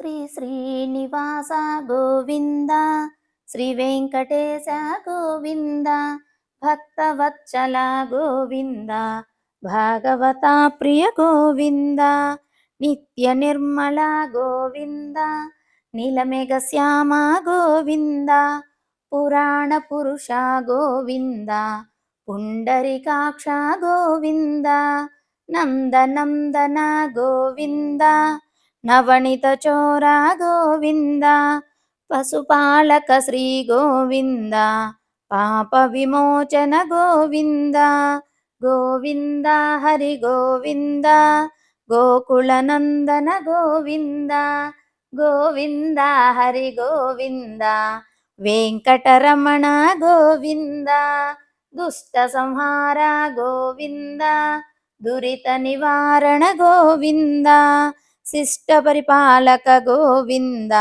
శ్రీ శ్రీనివాస గోవింద, శ్రీ వెంకటేశ గోవింద, భక్తవత్సల గోవింద, భాగవత ప్రియ గోవింద, నిత్య నిర్మల గోవింద, నీలమేఘ శ్యామ గోవింద, పురాణ పురుష గోవింద, పుండరీకాక్ష గోవింద, నందనందన గోవింద, నవనిత చోర గోవింద, పశుపాలక శ్రీ గోవింద, పాప విమోచన గోవింద, గోవింద హరి గోవింద, గోకుల నందన గోవింద, గోవింద హరి గోవింద, వెంకటరమణ గోవింద, దుష్ట సంహార గోవింద, దురిత నివారణ గోవింద, శిష్ట పరిపాలక గోవింద,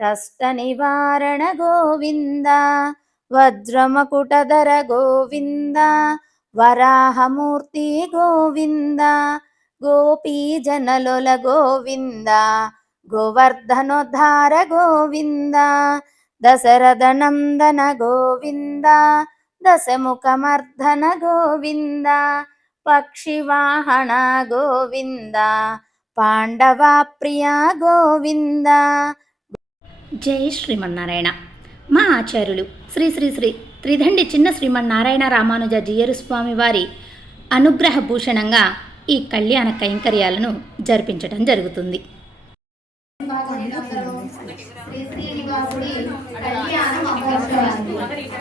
కష్ట నివారణ గోవింద, వజ్రమకుటధర గోవింద, వరాహమూర్తి గోవింద, గోపీజనలోల గోవింద, గోవర్ధనోద్ధార గోవింద, దశరథ నందన గోవింద, దశముఖమర్ధన గోవింద, పక్షివాహన గోవింద, పాండవ ప్రియ గోవింద. జై శ్రీమన్నారాయణ. మా ఆచార్యులు శ్రీ శ్రీ శ్రీ త్రిదండి చిన్న శ్రీమన్నారాయణ రామానుజ జీయరు స్వామి వారి అనుగ్రహ భూషణంగా ఈ కళ్యాణ కైంకర్యాలను జరిపించడం జరుగుతుంది. శ్రీనివాసుడి కళ్యాణ మహోత్సవాన్ని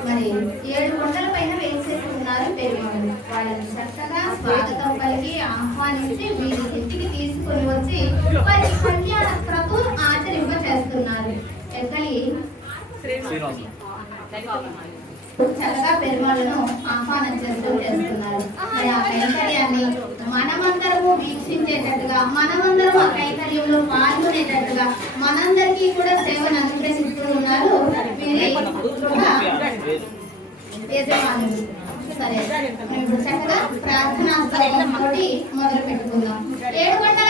మరి 7 కొండల పైన వేసేసి ఉన్నారు పెరుమాళ్ళు. వాళ్ళని చక్కగా స్వాగతం పలికి ఆహ్వానించి వీరి ఇంటికి తీసుకొని వచ్చి వారి కళ్యాణ క్రతు ఆచరింప చేస్తున్నారు. ఎక్కడి చక్కగా పెరుమాళ్ళను ఆహ్వానం చేస్తున్నారు. మరి ఆ కైంకర్యాన్ని మనమందరము వీక్షించేటట్టుగా, మనమందరం ఆ కైంకర్యంలో పాల్గొనేటట్టుగా మనందరికీ కూడా సేవను అనుగ్రహిస్తూ ఉన్నారు వీరి యజమానులు. సరే, ఇప్పుడు చక్కగా ప్రార్థనా తోటి మొదలు పెట్టుకుందాం. 7 గంటల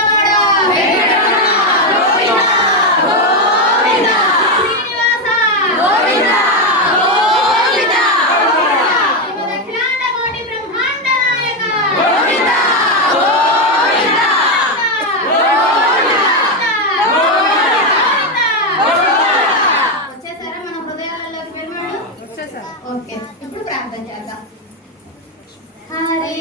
ఓకే, ఇప్పుడు ప్రార్థన చేద్దాం. హరి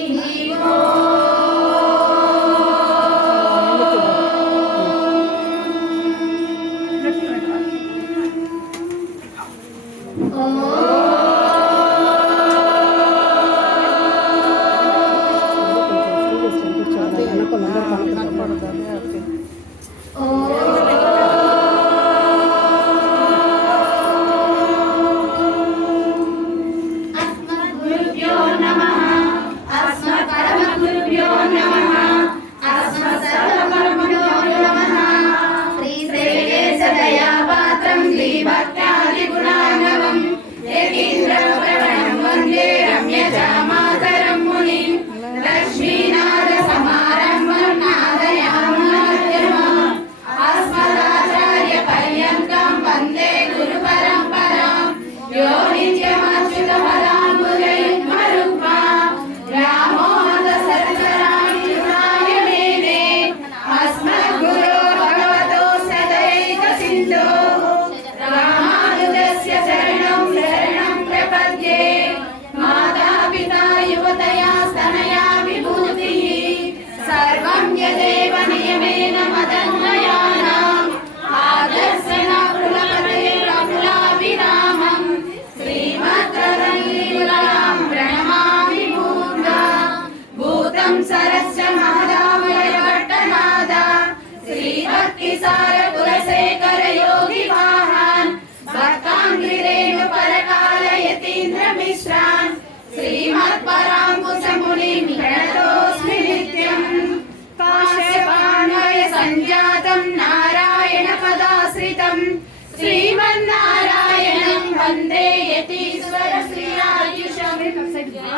శ్రీమన్నారాయణం వందే యతీశ్వర శ్రీరాయుషం.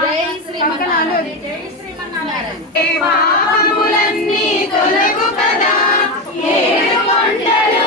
జై శ్రీమన్నారాయణ. పాపములన్నీ తొలగు కదా, 7 కొండలు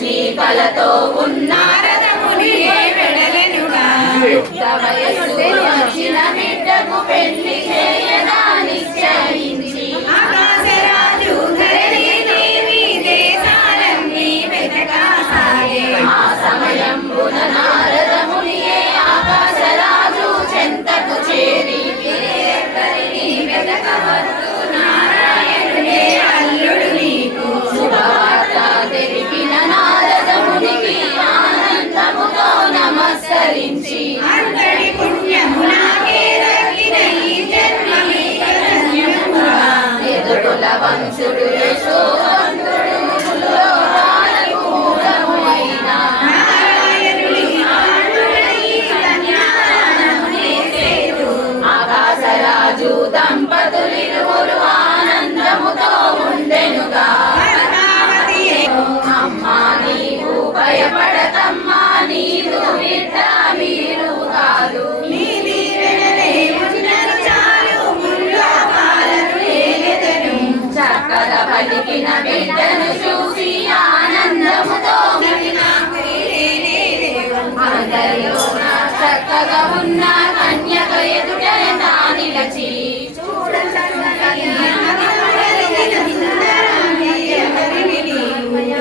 శ్రీకళతో ఉన్న రథమునియే వెడలెనుగా యుక్త వయస్సు వచ్చిన బిడ్డకు పెళ్లి చేయగా నిశ్చయించి ఆకాశరాజు ధరణి దేవి దేశాలన్నీ వెతకసాగే ఆ సమయంబున నారదమునియే ఆకాశరాజు చెంతకు చేరి ఎక్కడిని వెతకవద్దు నారాయణుడే అల్లుడు నీకు శుభవార్త తెలిపిన నారదమునికి ఆనందముతో నమస్కరించి అంతటి పుణ్యము నాకే దక్కిన ఈ జన్మమే ధన్యముగా ఎదుగుల వంశుడు యశోవంతుడు మునులో రాలకు మూలములైన నారాయణుని ఆనందుడై కన్యాదానమునే చేరు ఆకాశరాజు దంపతులిరువురు ఆనందముతో ఉండెనుగా అమ్మా నీవు భయపడతమ్మా నీవు బిడ్డ మీరు కాదు నీ దీవెనలే ఉన్నరు చాలు ముల్లోకాలను ఏలెదను చక్కగా పలికిన బిడ్డను చూసి ఆనందముతో అందరిలోన చక్కగా ఉన్న కన్యక ఎదుట తా నిలచి చూడ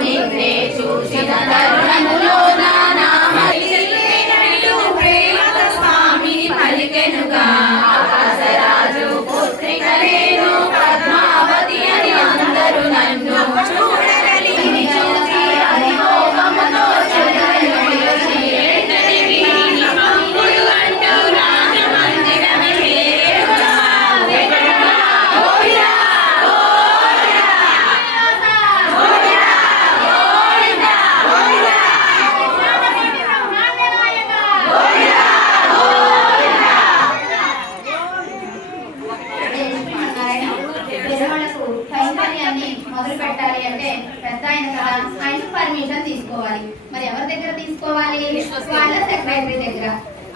నిన్నే చూసిన తరుణములో ప్రేమతో స్వామి పలికెనుగా ఆకాశరాజు పుత్రిక నేను పద్మావతి అని అందరూ నన్ను చూడగలిగి చూసి అధికోపముతో చెరువును పిలిచి ఎన్నటికీ నీ పంపులు అంటూ రాజమందిరమే చేరుగా గోవిందా పెరుమాళ్ళకు కైంకర్యాన్ని మొదలు పెట్టాలి అంటే పెద్ద ఆయన కదా, ఆయన పర్మిషన్ తీసుకోవాలి. మరి ఎవరి దగ్గర తీసుకోవాలి? వాళ్ళ సెక్రటరీ దగ్గర.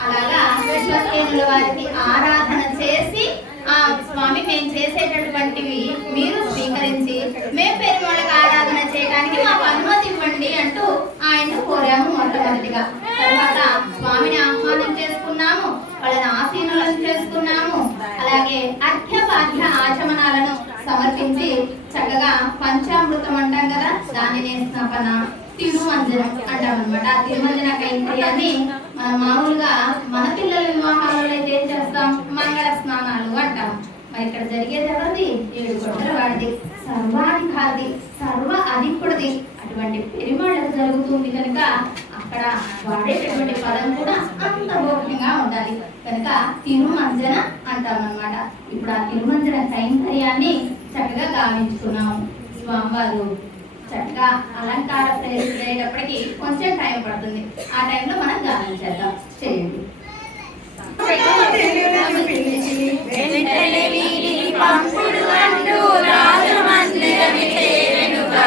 అలాగా విశ్వసేనుల వారికి ఆరాధన చేసి ఆ స్వామి మేము చేసేటటువంటివి మీరు స్వీకరించి మేము పెరుమాళ్ళకు ఆరాధన చేయడానికి మాకు అనుమతి ఇవ్వండి అంటూ ఆయన కోరాము మొట్టమొదటిగా. తర్వాత స్వామిని ఆహ్వానం చేసుకున్నాము, వాళ్ళని ఆసీనులను చేసుకున్నాము. అలాగే అర్ఘ్యపాఠ్య ఆచమనాలను సమర్పించి చక్కగా పంచామృతం అంటాం కదా, దానినే స్నాపన తిరుమంజనం అంటాం అనమాట. ఆ తిరుమంజన కైంకర్యాన్ని మనం మామూలుగా మన పిల్లల వివాహాలలో అయితే ఏం చేస్తాం? మంగళ స్నానాలు అంటాం. మరి ఇక్కడ జరిగేది ఎవరిది? 7 గొడ్డల వాడిది, సర్వాధికారిది, సర్వ అధికుడిది. అటువంటి పెరుమాళ్ళకు జరుగుతుంది కనుక అక్కడ వాడేటటువంటి పదం కూడా అంత గోప్యంగా ఉండాలి కనుక తిరుమంజన అంటాం అన్నమాట. ఇప్పుడు ఆ తిరుమంజన కైంకర్యాన్ని చక్కగా గావించుకున్నాము. స్వామివారు చక్కగా అలంకార ప్రవేశించేటప్పటికి కొంచెం టైం పడుతుంది. ఆ టైంలో మనం గావించేద్దాం. చేయండి. పంపుడు అంటూ రాజమందిరమే చేరెనుగా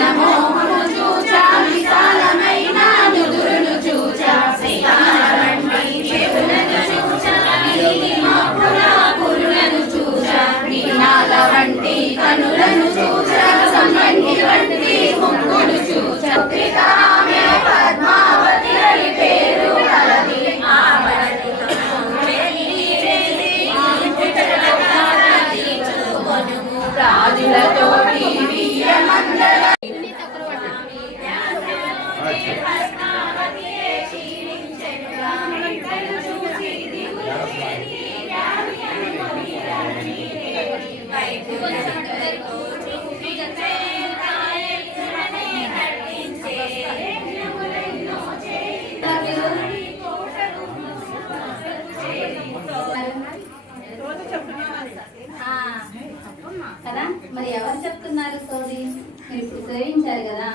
నమోమును చూచా విశాలమైన నుదురును చూచా శ్రీకారంటి చెవులను చూచా పురులను చూచా మీనాల వంటి కనులను చూచా సంబంధి వంటి ముక్కును చూచా త్రికామే పద్మావతి అని పేరు కలది రాజులతో వీరమందర కదా. మరి ఎవరు చెప్తున్నారు సోది? మీరు ఇప్పుడు సేవించారు కదా,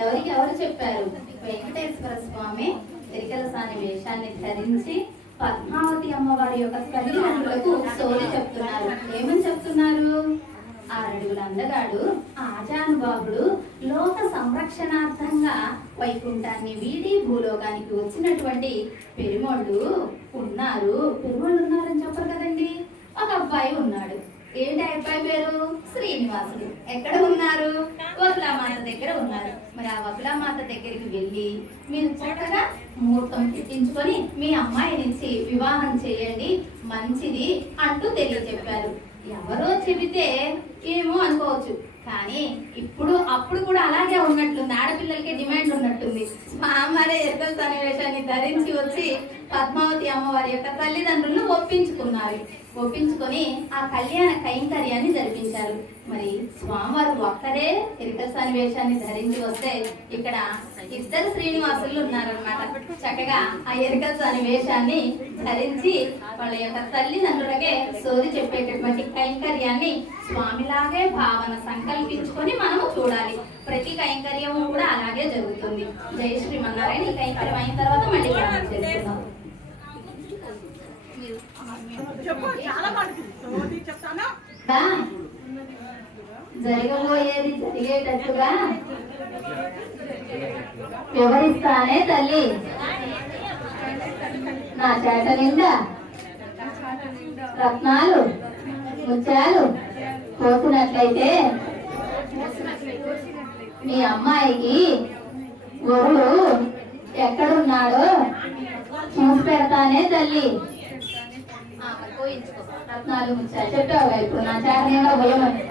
ఎవరికి ఎవరు చెప్పారు? వెంకటేశ్వర స్వామి తిరికలసాని వేషాన్ని ధరించి పద్మావతి అమ్మవారి యొక్క తల్లిదండ్రులకు సోది చెప్తున్నారు. ఏమని చెప్తున్నారు? 6 అడుగుల అందగాడు ఆజానుబాబుడు లోక సంరక్షణార్థంగా వైకుంఠాన్ని వీడి భూలోకానికి వచ్చినటువంటి పెరుమోళ్ళు ఉన్నారు. పెరుమోళ్ళు ఉన్నారని చెప్పరు కదండి. ఒక అబ్బాయి ఉన్నాడు. ఏంటి ఆ అబ్బాయి పేరు? శ్రీనివాసుడు. ఎక్కడ ఉన్నారు? వకులామాత దగ్గర ఉన్నారు. మరి ఆ వకులామాత దగ్గరికి వెళ్ళి మీరు చక్కగా ముహూర్తం పెట్టించుకొని మీ అమ్మాయినిచ్చి వివాహం చేయండి, మంచిది అంటూ తెలియజెప్పారు. ఎవరో చెబితే ఏమో అనుకోవచ్చు, కానీ అప్పుడు కూడా అలాగే ఉన్నట్లుంది. ఆడపిల్లలకి డిమాండ్ ఉన్నట్టుంది. స్వామివారే ఎరుకల సన్నివేశాన్ని ధరించి వచ్చి పద్మావతి అమ్మవారి యొక్క తల్లిదండ్రులను ఒప్పించుకొని ఆ కళ్యాణ కైంకర్యాన్ని జరిపించారు. మరి స్వామివారు ఒక్కరే ఎరుకల సన్నివేశాన్ని ధరించి వస్తే ఇక్కడ ఇద్దరు శ్రీనివాసులు ఉన్నారనమాట. చక్కగా ఆ ఎరుకల సన్నివేశాన్ని ధరించి వాళ్ళ యొక్క తల్లిదండ్రులకే సోది చెప్పేటటువంటి కైంకర్యాన్ని స్వామిలాగే భావన సంకల్పించుకొని మనము చూడాలి. ప్రతి కైంకర్యము కూడా అలాగే జరుగుతుంది. జై శ్రీమన్నారాయణ. ఈ కైంకర్యం అయిన తర్వాత మళ్ళీ చేసుకుందాం. జరగబోయేది జరిగేటట్టుగా వివరిస్తానే తల్లి. నా చేట నిండా రత్నాలు ముత్యాలు పోసినట్లయితే మీ అమ్మాయికి వరుడు ఎక్కడున్నాడో చూసి పెడతానే తల్లి. రత్నాలు ముచ్చారు చెప్పావుగా ఇప్పుడు నా చేత నిండా భయమని.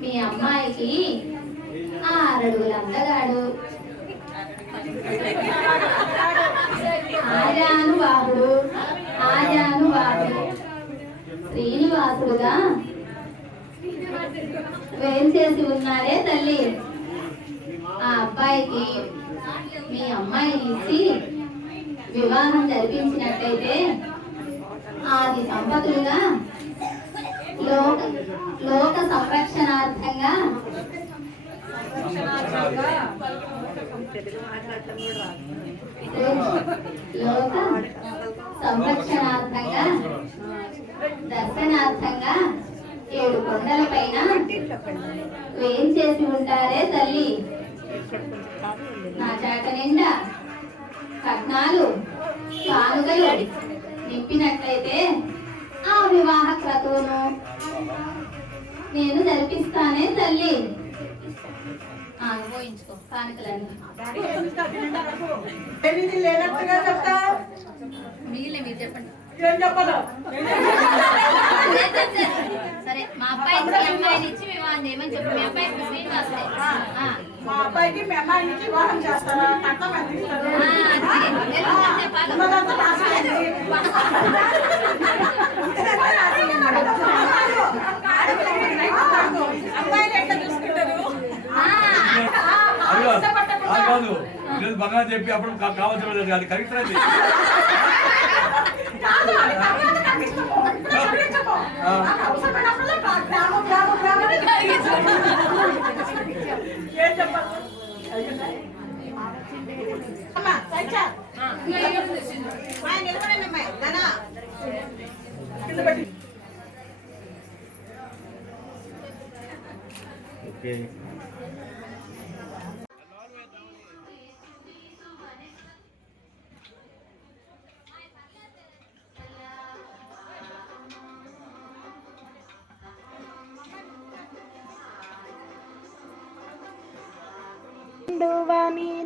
మీ అమ్మాయికి 6 అడుగుల అందగాడు, ఆజానుబాహుడు శ్రీనివాసుడుగా వేంచేసి ఉన్నారే తల్లి. ఆ అబ్బాయికి మీ అమ్మాయిని ఇచ్చి వివాహం జరిపించినట్లయితే ఆది దంపతులుగా లోక సంరక్షణార్థంగా దర్శనార్థంగా 7 కొండల పైన వేంచేసి ఉంటారే తల్లి. నా చేట నిండా కట్నాలు కానుకలు నింపినట్లయితే ఆ వివాహ క్రతువును నేను జరిపిస్తానే తల్లి. అనుభవించుకో కానుకలన్నీ. మీరు చెప్పండి. సరే, మా అబ్బాయికి అమ్మాయిని ఇచ్చి వివాహం చేయమని చెప్పు. మీ అబ్బాయికి శ్రీనివాసుడే. మా అబ్బాయికి మీ అమ్మాయిని ఇచ్చి వివాహం చేస్తారా? అబ్బాయిని ఎట్లా చూసుకుంటారు? కాదు, బాగా చెప్పి అప్పుడు కావాల్సిన అది కరెక్ట్ అది. ఓకే.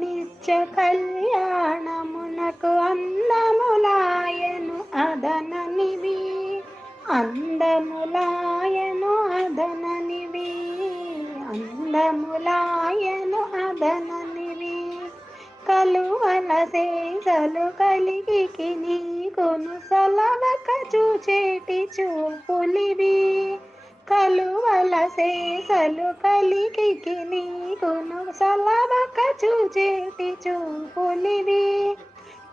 నిత్య కళ్యాణమునకు అందములాయను అదననివి, అందములాయను అదననివి, అందములాయను అదననివి. కలువల సేసలు కలిగికి నీకును సలవక చూచేటి చూపులివి, కలువల సేసలు కలిగికి నీకును సలవక చూచేటి చూపులివి.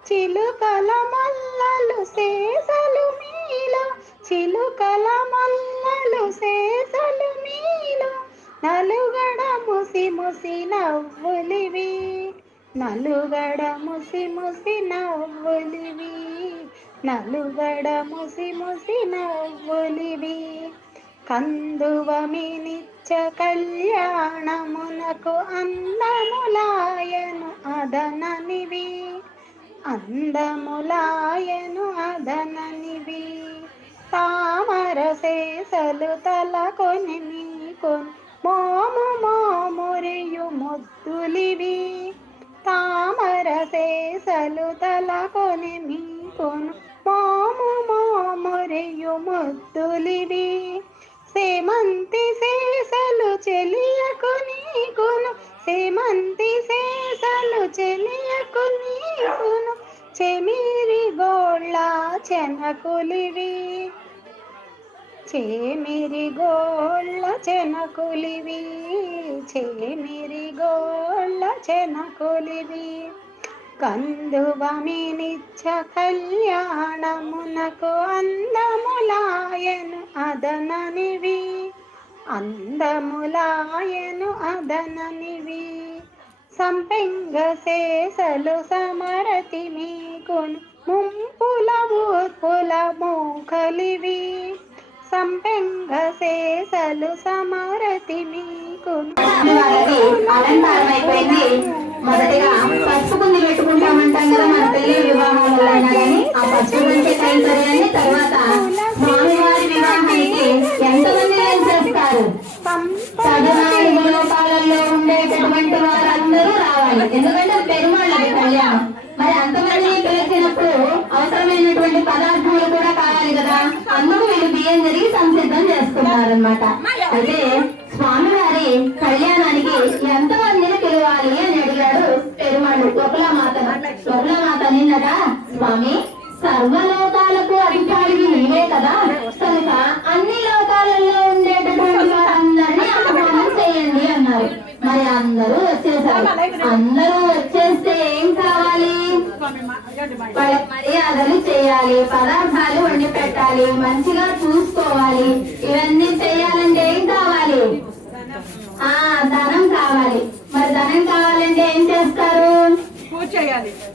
చిలుకల మల్లలు సేసలు మీలో, చిలుకల మల్లలు సేసలు మీలో, నలుగడ ముసి ముసి నవ్వులివి, నలుగడ ముసి ముసి నవ్వులివి, నలుగడ ముసి ముసి నవ్వులివి. కందువ మీ కళ్యాణమునకు అందములాయను అదననివి, అందములాయను అదననివి. తామర శేషలు తలకొని మీకొను మోము మోమురియు ముద్దులివి. తామర శేషలు తలకొని మీకొను మోము మోమురియు ముద్దులివి. సేమంతి శేషలు చెలియకు నీకును, సేమంతి శేషలు చెలియకు నీకును చెమిరి గోళ్ళ చెనకులివి. చేమిరి గోళ్ళ చెనకులివి, చేమిరి గోళ్ళ చెనకులివి. కందువమి నిత్య కళ్యాణమునకు అందములాయను అదననివి, అందములాయను అదననివి. సంపెంగ శేషలు సమరతి మీకును ముంపుల ఊర్పుల మూకలివి. సంపెంగ శేషలు సమరతి మీకును. అలంకారం అయిపోయింది. మొదటిగా పసుపు కుంది పెట్టుకుంటామంటాం కదా మన పెళ్లి వివాహంలో అయినా కానీ, ఆ పసుపు కుంటే కైంకర్యాన్ని తర్వాత స్వామివారి వివాహానికి ఎంతమంది చేస్తారు? 14 లోకాలలో ఉండేటటువంటి వారందరూ రావాలి. ఎందుకంటే పెరుమాళ్ళది కళ్యాణం. మరి అంతమందిని పిలిచినప్పుడు అవసరమైనటువంటి పదార్థాలు కూడా కావాలి కదా, అందుకు వీళ్ళు బియ్యం జరిగి సంసిద్ధం చేసుకున్నారనమాట. అయితే స్వామివారి కళ్యాణానికి ఎంతమందిని పిలవాలి అని అడిగాడు పెరుమాళ్ళు ఒకలామాత. ఒకలామాత నిన్నట, స్వామి సర్వలోకాలకు అధికారికి నీవే కదా, కనుక అన్ని లోకాలలో ఉండేటటువంటి వారందరినీ ఆహ్వానం చేయండి అన్నారు. మరి అందరూ వచ్చేసారు. అందరూ వచ్చేస్తే ఏం కావాలి? వాళ్ళకి మర్యాదలు చేయాలి, పదార్థాలు వండి పెట్టాలి, మంచిగా చూసుకోవాలి. ఇవన్నీ చేయాలంటే ఏం కావాలి? ధనం కావాలి. మరి ధనం కావాలంటే ఏం చేస్తారు?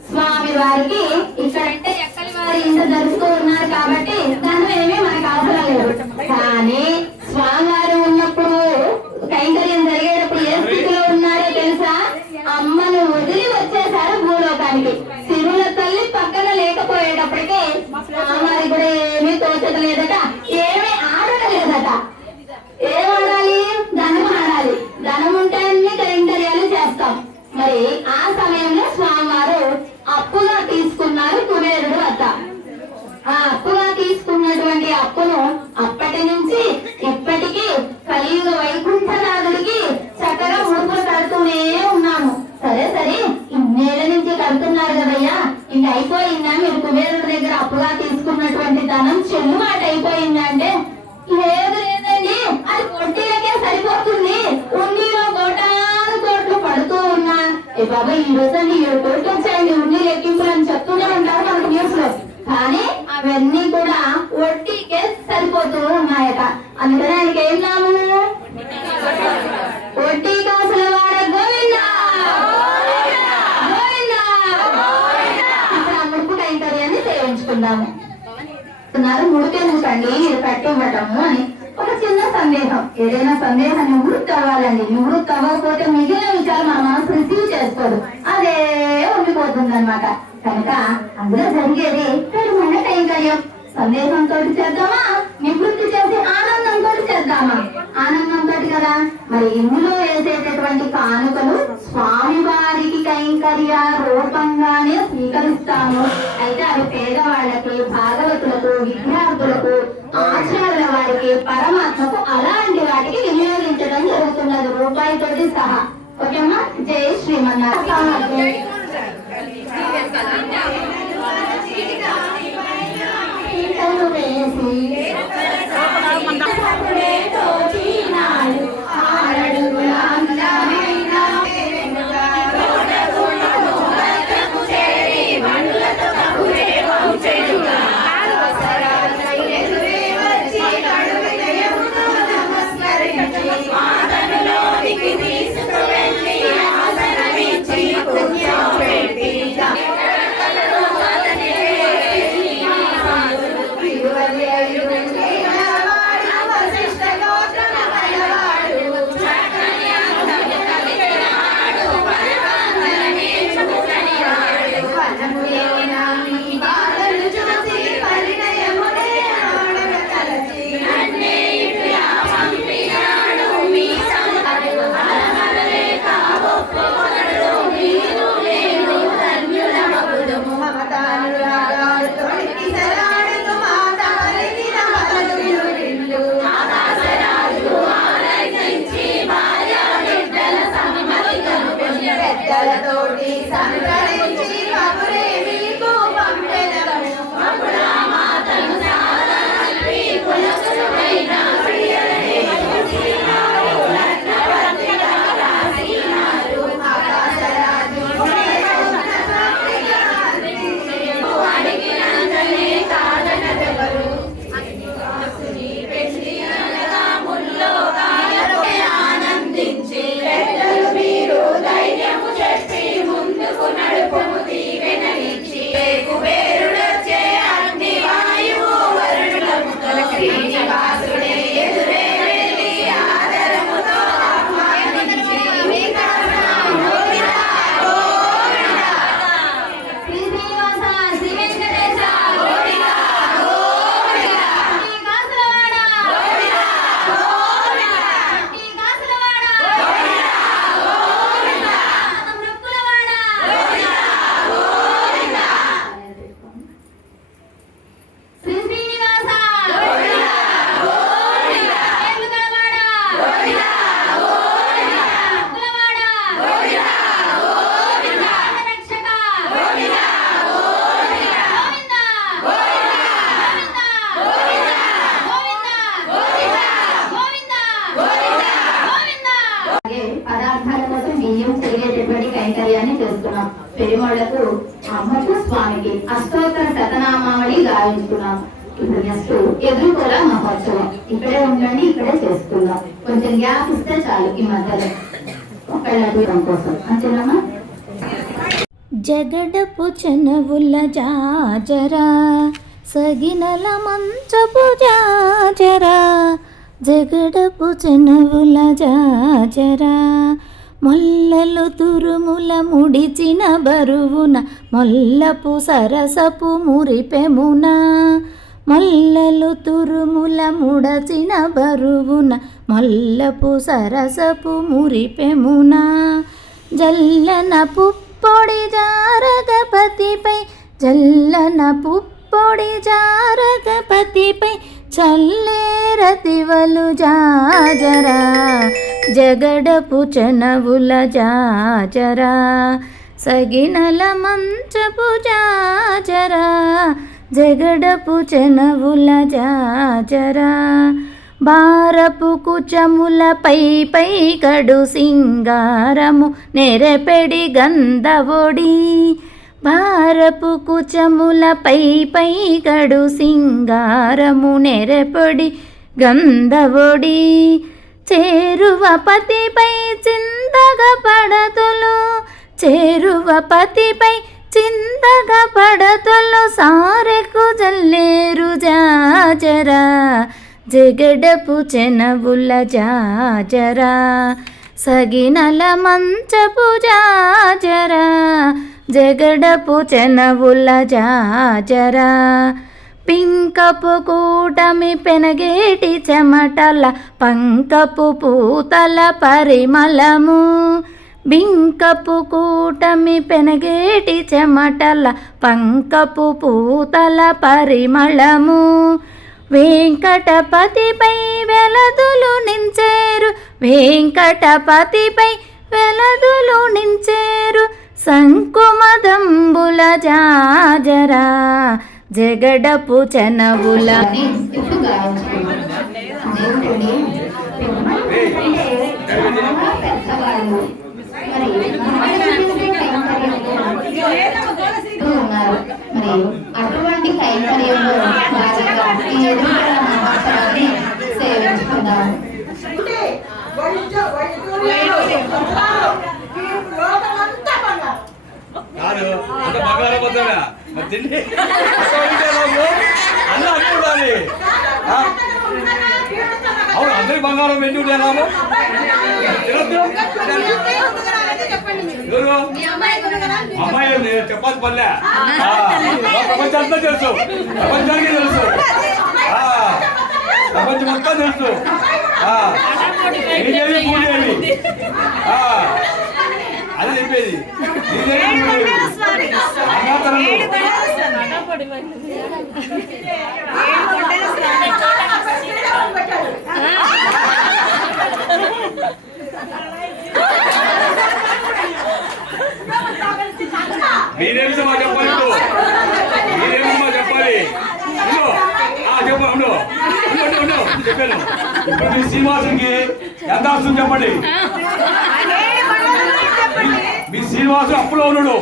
స్వామి వారికి ఇక్కడంటే ఎక్కడి వారి ఇంత జరుపుతూ ఉన్నారు కాబట్టి ధనం ఏమీ మనకు అవసరం లేదు. కానీ స్వామివారు ఉన్నప్పుడు కైంకర్యం జరిగేటప్పుడు ఏ స్థితిలో ఉన్నారో తెలుసా? అమ్మను వదిలి వచ్చేసారు భూలోకానికి. సిరుల తల్లి పక్కన లేకపోయేటప్పటికి స్వామివారికి కూడా ఏమీ తోచలేదట, ఏమీ ఆడలేదట. ఏం ఆడాలి? ధనం ఆడాలి. ధనం ఉంటే అన్ని కైంకర్యాలు చేస్తాం. మరి ఆ సమయంలో స్వామివారు అప్పుగా తీసుకున్నారు కుబేరుడు వద్ద. ఆ అప్పుగా తీసుకున్నటువంటి అప్పును అప్పటి నుంచి ఇప్పటికీ కలియుగ వైకుంఠనాథుడికి చక్కగా ముడుపులు కడుతూనే ఉన్నాము. సరే సరే, ఇన్నేళ్ల నుంచి కడుతున్నారు కదయ్యా, ఇంక అయిపోయిందా? మీరు కుబేరుడి దగ్గర అప్పుగా తీసుకున్నటువంటి ధనం చెల్లుబాటు అయిపోయిందా అంటే, లేదు లేదండి, అది వడ్డీలకే సరిపోతుంది, ఉన్నీలో కోటాను కోట్లు పడుతూ ఉన్నా. ఏ బాబా, ఈ రోజు 7 కోట్లు వచ్చాయండి ఉండి లెక్కింపులు అని చెప్తూనే ఉంటారు మనకు న్యూస్ లో. కానీ అవన్నీ కూడా వడ్డీకే సరిపోతూ ఉన్నాయట. అందుకని ఆయనకి ఏం నాము? వడ్డీ కాసుల వాడ గోవిందా గోవిందా. ఇప్పుడు ఆ ముడుపు కైంకర్యాన్ని సేవించుకుందాము. ముడికెందుకండి మీరు కట్టివ్వటము అని ఒక చిన్న సందేహం. ఏదైనా సందేహం నివృత్తి అవ్వాలండి. నివృత్తి అవ్వకపోతే మిగిలిన విషయాలు మన మనసు రిసీవ్ చేసుకోదు, అదే ఉండిపోతుంది అనమాట. కనుక అందులో జరిగేది పెరుమన్న కైంకర్యం. సందేహంతో చేద్దామా, నివృత్తి చేసి ఆనందంతో చేద్దామా? ఆనందంతో కదా. మరి ఇందులో వేసేటటువంటి కానుకలు స్వామివారికి కైంకర్య రూపంగానే స్వీకరిస్తాము. అయితే అవి పేదవాళ్ళకి, భాగవతులకు, విద్యార్థులకు, ఆచార్యుల వారికి, పరమాత్మకు అలాంటి వాటికి వినియోగించడం జరుగుతున్నది రూపాయితోటి సహా. ఓకేమ్మా? జై శ్రీమన్నారాయణ. పెరుమాళ్లకు అమ్మకు స్వామికి అష్టోత్తర శతనామావళి గావించుకున్నాం. ఇప్పుడు నెక్స్ట్ ఎదుర్కోల మహోత్సవం. ఇక్కడే ఉండండి, ఇక్కడే చేసుకుందాం. కొంచెం గ్యాప్ ఇస్తే చాలు ఈ మధ్యలో ఒకళ్ళ దూరం కోసం. అంతేనమ్మా? జగడపు చనవుల జాజరా సగినల మంచపు జాజరా జగడపు చనవుల జాజరా మొల్లలు తురుముల ముడిచిన బరువున మొల్లపు సరసపు మురిపెమున మొల్లలు తురుముల ముడచిన బరువున మొల్లపు సరసపు మురిపెమున జల్లన పుప్పొడి జారగపతిపై జల్లన పుప్పొడి జారగపతిపై చల్లేరతివలు జాజరా జగడపు చనవుల జాజరా సగినల మంచపు జాజరా జగడపు చనవుల జాజరా భారపు కుచముల పై పై కడు సింగారము నెరపెడి గంధవొడి భారపు కుచముల పై పై కడు సింగారము నెరపొడి గంధవొడి చేరువ పతిపై చిందగ పడతులు చేరువ పతిపై చిందగ పడతులు సారెకు జల్లేరు జాజరా జగడపు చనవుల జాజరా సగినల మంచపు జాజరా జగడపు చనవుల జాజరా పింకపు కూటమి పెనగేటి చెమటల పంకపు పూతల పరిమళము బింకపు కూటమి పెనగేటి చెమటల పంకపు పూతల పరిమళము వెంకటపతిపై వెలదులు నించేరు వెంకటపతిపై వెలదులు నించేరు సంకుమదంబుల జాజరా జగడపు చనవుల ఇప్పుడు గావించుకున్నాం. దేవుడిని పెద్దవాళ్ళు మరి ఉన్నారు. మరి అటువంటి కైంకర్యంలో భాగంగా ఈ ఎదుర్కోల మహోత్సవాన్ని సేవించుకుందాం. కాదు అంత బంగారం వద్దనా మరి తిండి అన్నీ అన్నీ ఉండాలి. అవును అందరికి బంగారం వెండి ఉండేలాము తినద్దు. అమ్మాయి చెప్పాల్సి పనిలే ప్రపంచంతా తెలుసు ప్రపంచానికి తెలుసు ప్రపంచం మొత్తం తెలుసు నీదేవి పూజేవి అదే చెప్పేది మీరేమిటో మాకు చెప్పాలి. మీరేమో మాకు చెప్పాలి. చెప్పండి చెప్పాను. ఇప్పుడు మీ శ్రీనివాసునికి ఎంత వస్తుంది చెప్పండి. మీ శ్రీనివాసు అప్పులో ఉన్నాడు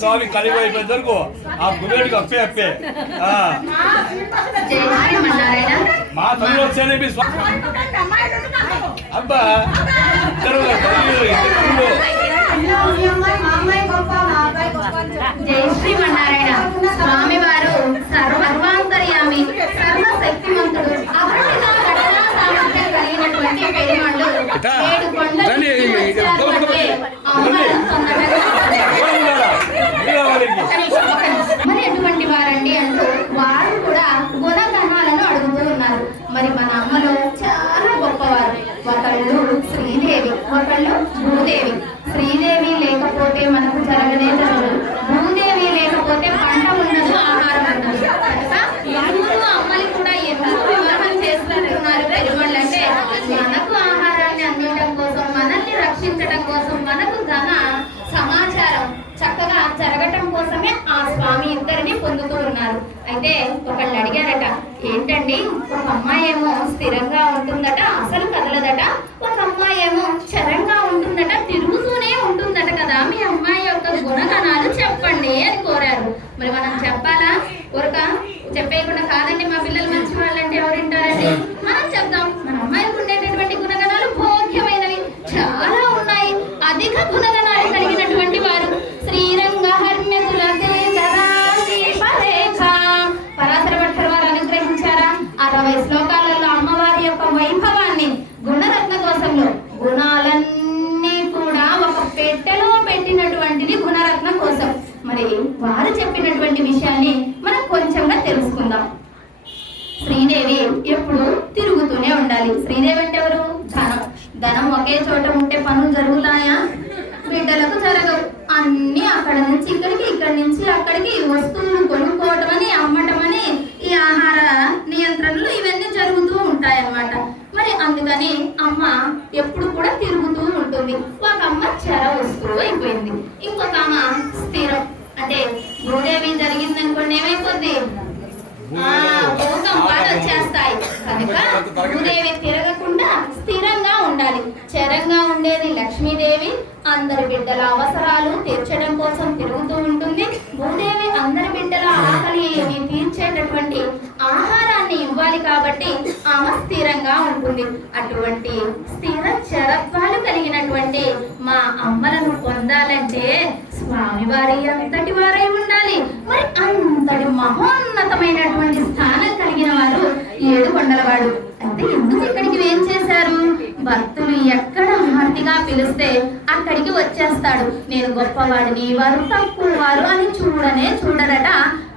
స్వామి కలిగి అయిపోయిన వరకు ఆ గురుడికి అప్పే మా తల్లి వచ్చానే మీ అబ్బా ఇద్దరు జై శ్రీమన్నారాయణ. స్వామివారు సర్వాంతర్యామి సర్వశక్తిమంతుడు అపరిమిత ఘటనా సామర్థ్యం కలిగినటువంటి పెరుమాళ్ళు 7 కొండలు మరి ఎటువంటి వారండి అంటూ వారు కూడా గుణగణాలను అడుగుతూ ఉన్నారు. మరి మన అమ్మలో చాలా గొప్పవారు. ఒకళ్ళు శ్రీదేవి, ఒకళ్ళు భూదేవి. శ్రీదేవి లేకపోతే మనకు జరగనే జరగదు, భూదేవి లేకపోతే పంట ఉండదు, ఆహారం కోసమే ఆ స్వామి ఇద్దరిని పొందుతూ ఉన్నారు. అయితే ఒకళ్ళు అడిగారట, ఏంటండి ఒక అమ్మాయి ఏమో స్థిరంగా ఉంటుందట, అసలు కదలదట, ఒక అమ్మాయి ఏమో చరంగా ఉంటుందట, తిరుగుతూనే ఉంటుందట కదా, మీ అమ్మాయి యొక్క గుణగణాలు చెప్పండి అని కోరారు. మరి మనం చెప్పాలా? ఊరక చెప్పేయకుండా కాదండి మా పిల్లలు మంచి వాళ్ళంటే ఎవరు వింటారండి, మనం చెప్దాం. మన అమ్మాయికి ఉండేటటువంటి గుణగణాలు భోగ్యమైనవి చాలా ఉన్నాయి. అధిక గుణగణాలు కలిగినటువంటి వారు శ్రీరంగ హర్మ్యకుల పరాశర భట్టర్ వారు అనుగ్రహించారా 60 శ్లోకాలలో అమ్మవారి యొక్క వైభవాన్ని గుణరత్న కోశంలో గుణాలన్నీ కూడా ఒక పెట్టెలో పెట్టినటువంటిది గుణరత్న కోశం. మరి వారు చెప్పినటువంటి విషయాన్ని మనం కొంచెంగా తెలుసుకుందాం. శ్రీదేవి ఎప్పుడు తిరుగుతూనే ఉండాలి. శ్రీదేవి అంటే ఎవరు? ధనం. ధనం ఒకే చోట ఉంటే పనులు జరుగుతాయా? బిడ్డలకు జరగవు. అన్ని అక్కడ నుంచి ఇక్కడికి, ఇక్కడి నుంచి అక్కడికి వస్తువులు కొనుక్కోవటం అని, అమ్మటం అని, ఈ ఆహార నియంత్రణలు ఇవన్నీ జరుగుతూ ఉంటాయన్నమాట. మరి అందుకని అమ్మ ఎప్పుడు కూడా తిరుగుతూ ఉంటుంది. ఒక అమ్మ చెర వస్తువు అయిపోయింది, ఇంకొక అమ్మ స్థిరం. అంటే భూదేవి జరిగిందనుకోండి ఏమైపోద్ది? భూకంపాలు వచ్చేస్తాయి. కనుక భూదేవి తిరగకుండా స్థిరంగా ఉండాలి. చరంగా ఉండేది లక్ష్మీదేవి, అందరి బిడ్డల అవసరాలు తీర్చడం కోసం తిరుగుతూ ఉంటుంది. భూదేవి అందరి బిడ్డల ఆకలిని తీర్చేటటువంటి ఆహారాన్ని ఇవ్వాలి కాబట్టి ఆమె స్థిరంగా ఉంటుంది. అటువంటి స్థిర చరత్వాలు కలిగినటువంటి మా అమ్మలను పొందాలంటే స్వామివారి అంతటి వారై ఉండాలి. మరి అంతటి మహోన్నతమైనటువంటి స్థానం కలిగిన వారు ఏడుకొండలవాడు. అంటే ఎందుకు ఇక్కడికి ఏం చేశారు? భక్తులు ఎక్కడ హార్తిగా పిలిస్తే అక్కడికి వచ్చేస్తాడు. నేను గొప్పవాడిని, వారు తక్కువ వారు అని చూడరట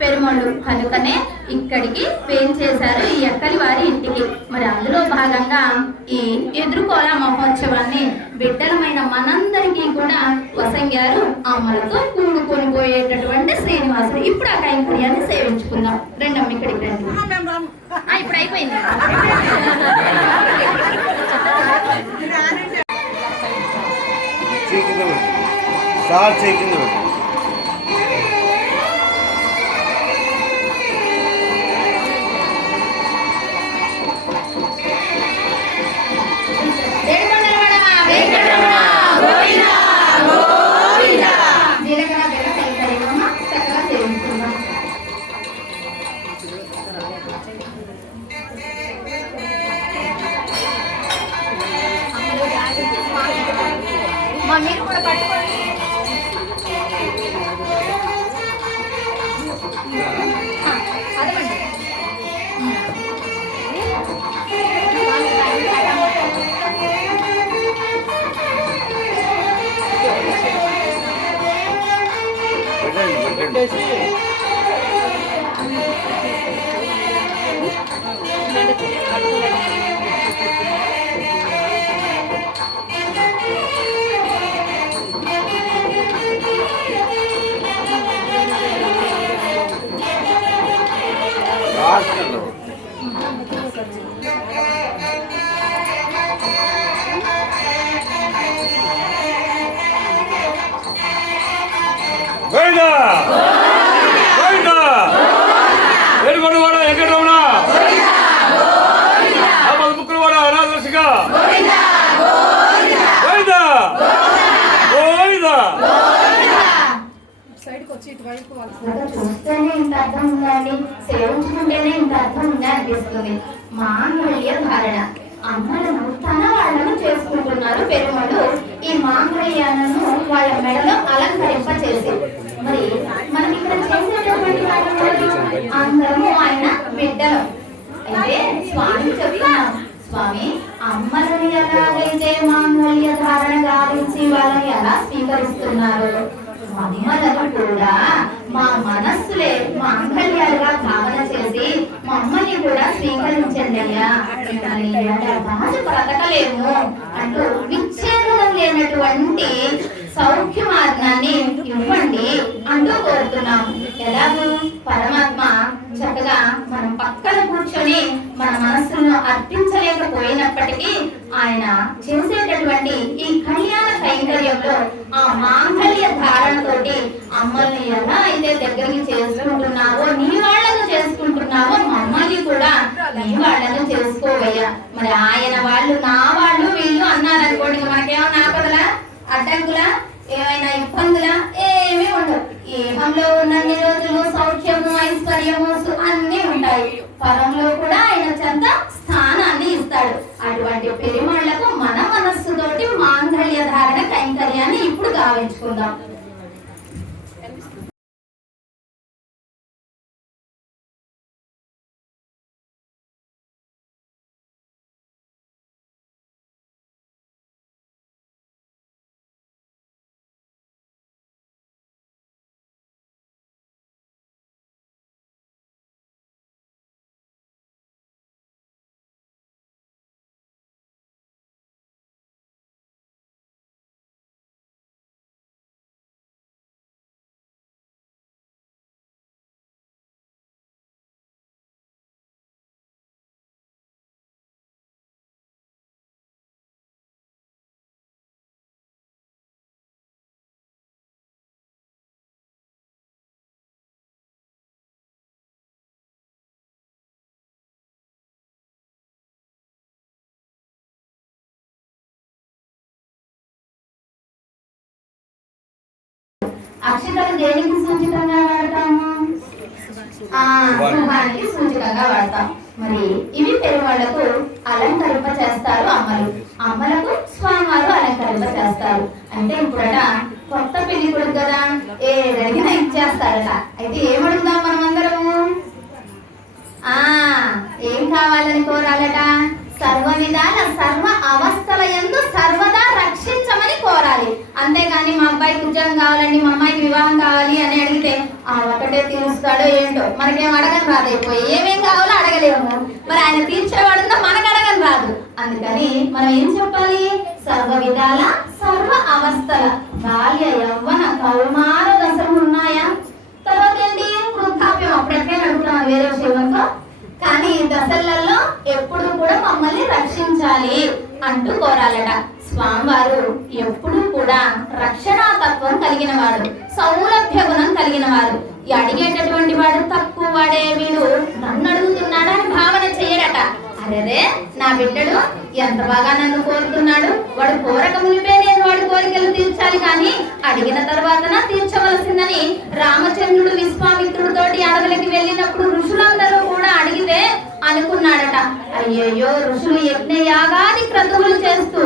పెరుమాళ్ళు. కనుకనే ఇక్కడికి చేశారు ఈ ఎక్కలి వారి ఇంటికి. మరి అందులో భాగంగా ఈ ఎదుర్కోల మహోత్సవాన్ని బిడ్డలమైన మనందరికీ కూడా వసంగారు అమ్మలతో కూడుకొని పోయేటటువంటి శ్రీనివాసుడు. ఇప్పుడు ఆ కైంకర్యాన్ని సేవించుకుందాం. రెండమ్మ ఇక్కడికి రండి. ఇప్పుడు అయిపోయింది. మీరు కూడా పట్టుకోండి. అదనండి. చూస్తేనే ఇంత అర్థం ఉందండి, సేవించుకుంటేనే ఇంత అర్థం ఉందా అనిపిస్తుంది. మాంగళ్య ధారణ అమ్మలను తన వాళ్ళను చేసుకుంటున్నారు పెరుమాళ్ళు. ఈ మాంగళ్యాలను వాళ్ళ మెడలో అలంకరింపచేసి మరి మనం ఇక్కడ చేసేటటువంటి అందరము ఆయన బిడ్డలు. అయితే స్వామి చెప్తున్నాం, స్వామి అమ్మలని ఎలాగైతే మాంగళ్య ధారణ గావించి వాళ్ళని ఎలా స్వీకరిస్తున్నారు, అమ్మలను కూడా మా మనస్సులే మాంగళ్యాలుగా భావన చేసి మమ్మల్ని కూడా స్వీకరించండి అయ్యా, బాధ బ్రతకలేము అంటూ విచ్ఛేదనం లేనటువంటి సౌఖ్య మార్గాన్ని ఇవ్వండి అంటూ కోరుతున్నాం. ఎలాగూ పరమాత్మ చక్కగా మనం పక్కన కూర్చొని మన మనస్సును అర్పించలేకపోయినప్పటికీ ఆయన చేసేటటువంటి ఈ కళ్యాణ కైంకర్యంలో ఆ మాంగళ్య ధారణతోటి అమ్మల్ని ఎలా అయితే దగ్గరికి చేసుకుంటున్నావో, నీ వాళ్ళను చేసుకుంటున్నావో, మమ్మల్ని కూడా నీ వాళ్ళను చేసుకోవయ్యా. మరి ఆయన వాళ్ళు నా వాళ్ళు వీళ్ళు అన్నారనుకోండి, మనకేమన్నా ఆపదలా, అడ్డంకులా, ఏమైనా ఇబ్బందులా ఏమీ ఉండవు. ఏమంలో ఉన్నన్ని రోజులు సౌఖ్యము, ఐశ్వర్యము అన్ని ఉంటాయి. పరంలో కూడా ఆయన చెంత స్థానాన్ని ఇస్తాడు. అటువంటి పెరిమళ్లకు మన మనస్సుతోటి మాంగళ్య ధారణ కైంకర్యాన్ని ఇప్పుడు గావించుకుందాం. అక్షతలు దేనికి సూచికంగా వాడతాము? శుభానికి సూచికంగా వాడతాం. మరి ఇవి పెరువాళ్లకు అలంకరింప చేస్తారు అమ్మలు, అమ్మలకు స్వామివారు అలంకరింప చేస్తారు. అంటే ఇప్పుడట కొత్త పెళ్లి కొడుకు కదా, ఏదడిగినా ఇచ్చేస్తాడట. అయితే ఏమడుగుదాం మనమందరము? ఏం కావాలని కోరాలట? సర్వ విధాల సర్వ అవస్థల యందు సర్వదా రక్షించమని కోరాలి. అంతేగాని మా అబ్బాయికి ఉద్యోగం కావాలండి, మా అమ్మాయికి వివాహం కావాలి అని అడిగితే ఒకటే తీరుస్తాడో ఏంటో, మనకేం అడగని రాదైపోయి ఏమేం కావాలో అడగలేము. మరి ఆయన తీర్చేవాడున్నా మనకు అడగని రాదు. అందుకని మనం ఏం చెప్పాలి? సర్వ విధాల సర్వ అవస్థల, బాల్య యవ్వన కౌమార దశలు ఉన్నాయా? తర్వాత ఏంటి? వృద్ధాప్యం. అప్పుడెట్లే అడుగుతున్నాను వేరే విషయంతో, కానీ దశలలో ఎప్పుడు కూడా మమ్మల్ని రక్షించాలి అంటూ కోరాలట. స్వామివారు ఎప్పుడు కూడా రక్షణాతత్వం కలిగిన వాడు, సౌలభ్య గుణం కలిగిన వారు. అడిగేటటువంటి వాడు తక్కువ వాడే, వీడు నన్ను అడుగుతున్నాడు అని భావన చేయడట. అరే నా బిడ్డడు ఎంత బాగా నన్ను కోరుతున్నాడు, వాడు కోరక మునిపే నేను వాడి కోరికలు తీర్చాలి, కానీ అడిగిన తర్వాతనా తీర్చవలసిందని రామచంద్రుడు విశ్వామిత్రుడితోటి అడవులకి వెళ్ళినప్పుడు ఋషులందరూ కూడా అడిగితే అనుకున్నాడట, అయ్యయ్యో ఋషులు యజ్ఞ యాగాది క్రతువులు చేస్తూ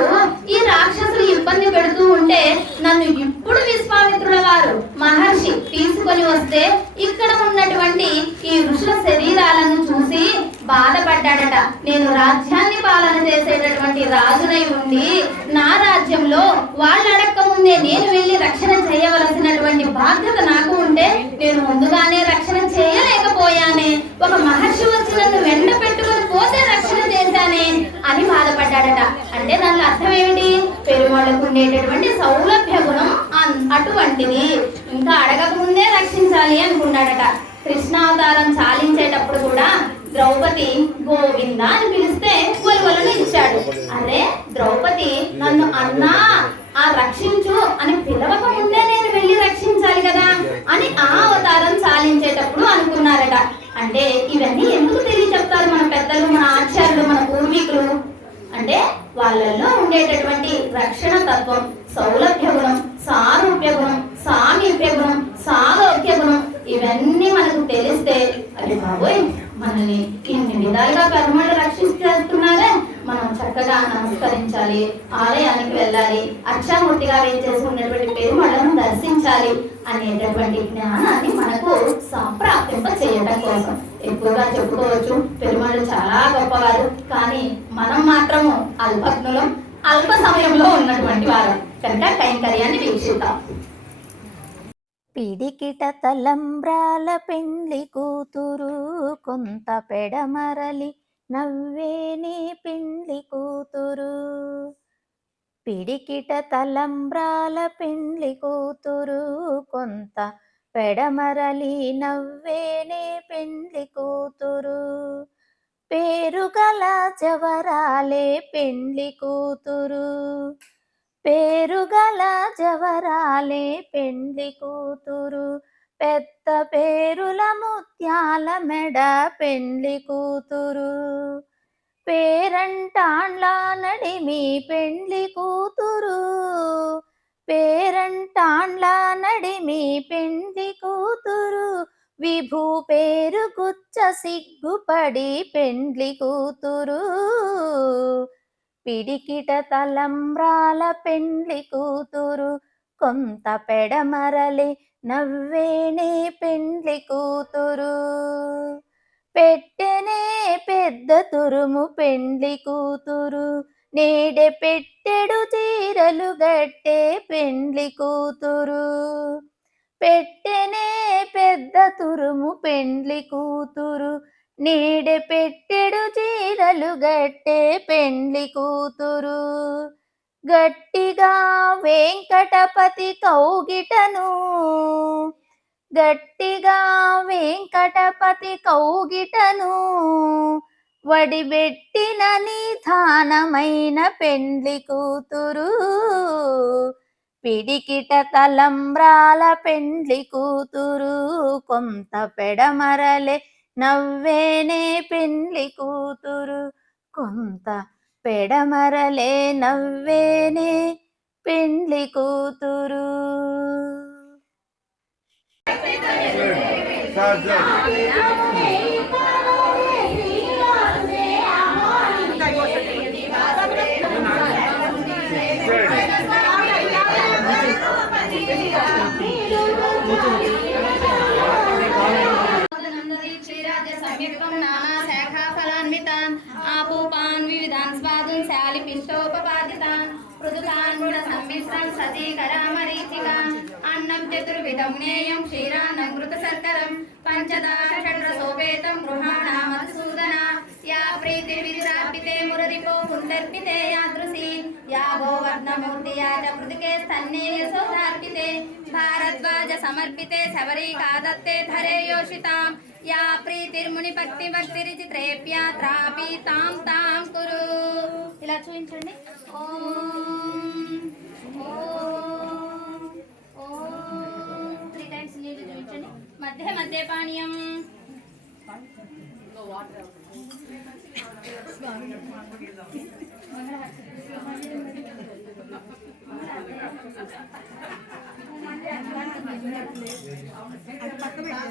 ఈ రాక్షసులు ఇబ్బంది పెడుతూ ఉంటే నన్ను ఇప్పుడు విశ్వామిత్రుల వారు మహర్షి తీసుకొని వస్తే ఇక్కడ ఉన్నటువంటి ఈ ఋషుల శరీరాలను చూసి బాధపడ్డాడట. నేను రాజ్యాన్ని పాలన చేసేటటువంటి రాజునై ఉండి నా రాజ్యంలో వాళ్ళు అడక్క ముందే నేను వెళ్ళి రక్షణ చేయవలసినటువంటి బాధ్యత నాకు ఉంటే నేను ముందుగానే రక్షణ చేయలేకపోయానే, ఒక మహర్షి వచ్చి నన్ను వెంట పెట్టుకొని పోతే రక్షణ చేశానే అని బాధపడ్డాడట. అంటే దానిలో అర్థం ఏమిటి? పెరువాళ్ళకు ఉండేటటువంటి సౌలభ్య గుణం అటువంటిది. ఇంకా అడగక ముందే రక్షించాలి అనుకున్నాడట. కృష్ణావతారం చాలించేటప్పుడు కూడా ద్రౌపది గోవింద అని పిలిస్తే ఒలువలను ఇచ్చాడు. అరే ద్రౌపది నన్ను అన్నా రక్షించు అని పిలవక ముందే నేను వెళ్ళి రక్షించాలి కదా అని ఆ అవతారం చాలించేటప్పుడు అనుకున్నారట. అంటే ఇవన్నీ ఎందుకు తెలియచెప్తారు మన పెద్దలు, మన ఆచార్యులు, మన పూర్వీకులు? అంటే వాళ్ళల్లో ఉండేటటువంటి రక్షణ తత్వం, సౌలభ్య గుణం, సారూప్య గుణం, సామీప్య గుణం, సాలోక్య గుణం ఇవన్నీ మనకు తెలిస్తే అది బాబోయ్ మనల్ని ఇన్ని విధాలుగా కర్మలు రక్షిస్తున్నారే, మనం చక్కగా నమస్కరించాలి, ఆలయానికి వెళ్ళాలి, అక్షామూర్తిగా వేచేసి ఉన్నటువంటి పెరుమళ్ళను దర్శించాలి అనేటటువంటి జ్ఞానాన్ని మనకు సంప్రాప్తింప చేయడం కోసం. ఎక్కువగా చెప్పుకోవచ్చు పెరుమళ్ళు చాలా గొప్పవారు, కానీ మనం మాత్రము అల్పజ్ఞులం, అల్ప సమయంలో ఉన్నటువంటి వారు. కనుక కైంకర్యాన్ని వీక్షిద్దాం. పిడికిట తలంబ్రాల పెండ్లి కూతురు కొంత పెడమరలి నవ్వేని పెండ్లి కూతురు. పిడికిట తలంబ్రాల పెండ్లి కూతురు కొంత పెడమరలి నవ్వేనే పెండ్లి కూతురు. కూతురు. పేరుగల జవరాలే పెండ్లి కూతురు. పేరుగల జవరాలే పెండ్లి కూతురు. పెద్ద పేరుల ముత్యాల మెడ పెండ్లి కూతురు. పేరంటాండ్ల నడిమి పెండ్లి కూతురు. పేరంటాండ్ల నడిమి పెండ్లి కూతురు. విభూ పేరు గుచ్చ సిగ్గుపడి పెండ్లి కూతురు. పిడికిట తలంబ్రాల పెండ్లి కూతురు. కొంత పెడమరలి నవ్వేనే పెండ్లి కూతురు. పెట్టెనే పెద్ద తురుము పెండ్లి కూతురు. నేడె పెట్టెడు చీరలు గట్టే పెండ్లి కూతురు. పెట్టెనే పెద్ద తురుము పెండ్లి కూతురు. నేడె పెట్టెడు చీరలు గట్టే పెండ్లి కూతురు. గట్టిగా వెంకటపతి కౌగిటను. గట్టిగా వెంకటపతి కౌగిటను. వడిబెట్టిన నిధానమైన పెండ్లి కూతురు. పిడికిట తలంబ్రాల పెండ్లి కూతురు. కొంత పెడమరలే నవ్వేనే పెండ్లి కూతురు. కొంత పెడమరలే నవ్వేనే పెండ్లి కూతురు. సంయుక్తం నానా శాఖా ఫలాన్వితాన్ ఆపూపాన్ వివిధాన్ స్వాదున్ శాలి పిష్టోపపాదితాన్ పృథుకాన్ గుణ సమ్మిశ్రం సతీకరామరీచికాన్ అన్నం చతుర్విధం జ్ఞేయం క్షీరాన్నం మృత శర్కరం పంచదాశ షడ్రసోపేతం గృహాణా మధుసూదన యా ప్రీతిర్విధిరార్పితే మురరిపో పుండర్పితే యాదృశీ యా గోవర్ణమూర్తి యా చ పృథికే స్తన్నే యశోదార్పితే భారద్వాజ సమర్పితే శబరీకా దత్తే ధరే యోషితాం యా ప్రీతిర్ముని భక్తి భక్తిరిచిత్రేప్యాత్రాపి తాం తాం కురు. ఇలా చూపించండి. ఓం ఓం ఓం 3 టైమ్స్ నీళ్ళు చూపించండి. మధ్య మధ్య పానీయం.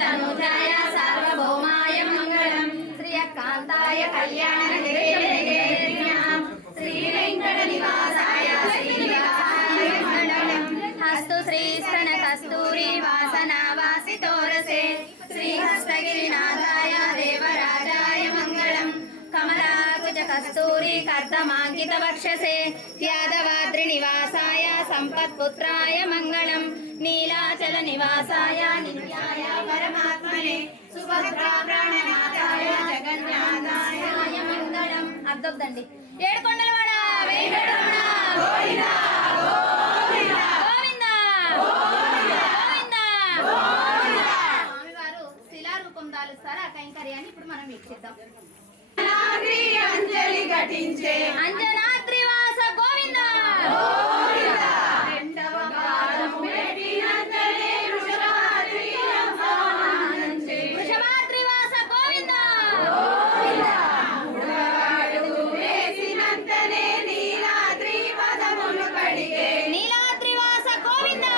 తనుజాయ సార్వభౌమాయ మంగళం శ్రీయకాంతాయ కళ్యాణ శ్రీ వెంకట నివాసాయ శ్రీనివాసాయ మంగళం హస్తు శ్రీస్తన కస్తూరి వాసనా వాసితోరసే శ్రీహస్తగిరినాథాయ దేవరాజాయ మంగళం కమలాకుజ కస్తూరి కర్దమాంకిత వక్షసే యాదవాద్రి నివాసాయ సంపత్పుత్రాయ మంగళం నీలాచల నివాసాయ నిత్యాయ పరమాత్మనే సుభద్రా ప్రాణనాథాయ జగన్నాథాయ మంగళం. అర్థొద్దండి. ఏడుకొండలవాడ వెంకటరమణ గోవిందా గోవిందా గోవిందా గోవిందా. స్వామివారు శిలారూపం దాలుస్తారు. ఆ కైంకర్యాన్ని ఇప్పుడు మనం వీక్షిద్దాం. అంజలి ఘటించే అంజనాద్రి వాస గోవిందా గోవిందా. రెండవ పాదము పెట్టినంతనే వృషభాద్రి వాస గోవిందా గోవిందా. మూడవ అడుగు వేసినంతనే నీలాద్రి పదములు కడిగే నీలాద్రి వాస గోవిందా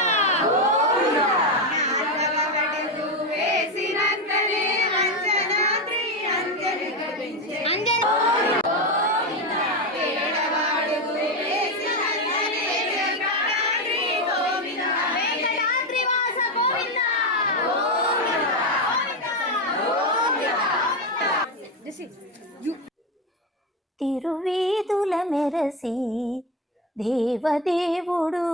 గోవిందా. నాలుగవ అడుగు వేసినంతనే అంజనాద్రి అంజలి ఘటించే అంజన గోవిందా. ఏడవ అడుగు వేసినంతనే వెంకటాద్రి గోవిందా వెంకటాద్రి వాస గోవిందా గోవిందా గోవిందా. తిరువీధుల మెరసి దేవదేవుడు.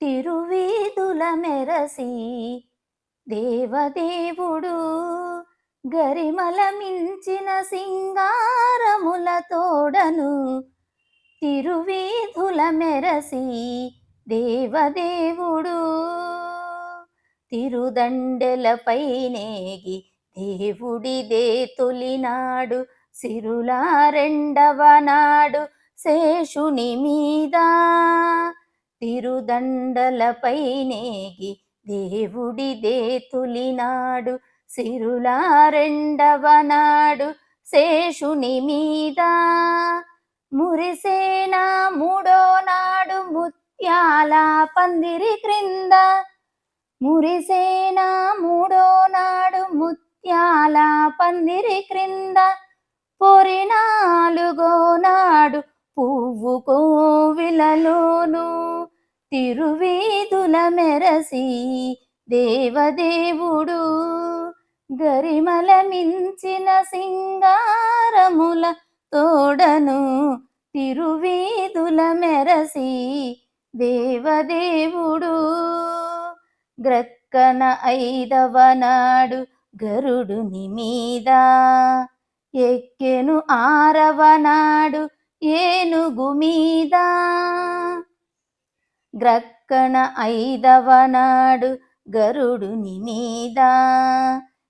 తిరువీధుల మెరసి దేవదేవుడు. గరిమల మించిన సింగారముల తోడను. తిరువీధుల మెరసి దేవదేవుడు. తిరుదండెలపై నేగి దేవుడిదే తొలినాడు సిరుల రెండవ నాడు శేషుని మీద తిరుదండలపై నేగి దేవుడిదే తొలినాడు సిరుల రెండవ నాడు శేషుని మీద మురిసేన మూడో నాడు ముత్యాల పందిరి క్రింద మురిసేన మూడో నాడు ముత్యాల పందిరి క్రింద పొరి నాలుగో నాడు పువ్వు కోవిలలోను తిరువీధుల మెరసి దేవదేవుడు గరిమల మించిన సింగారముల తోడను తిరువీధుల మెరసి దేవదేవుడు గ్రక్కన ఐదవ నాడు గరుడుని మీద ఎక్కెను ఆరవ నాడు ఏనుగు మీద గ్రక్కన ఐదవ నాడు గరుడుని మీద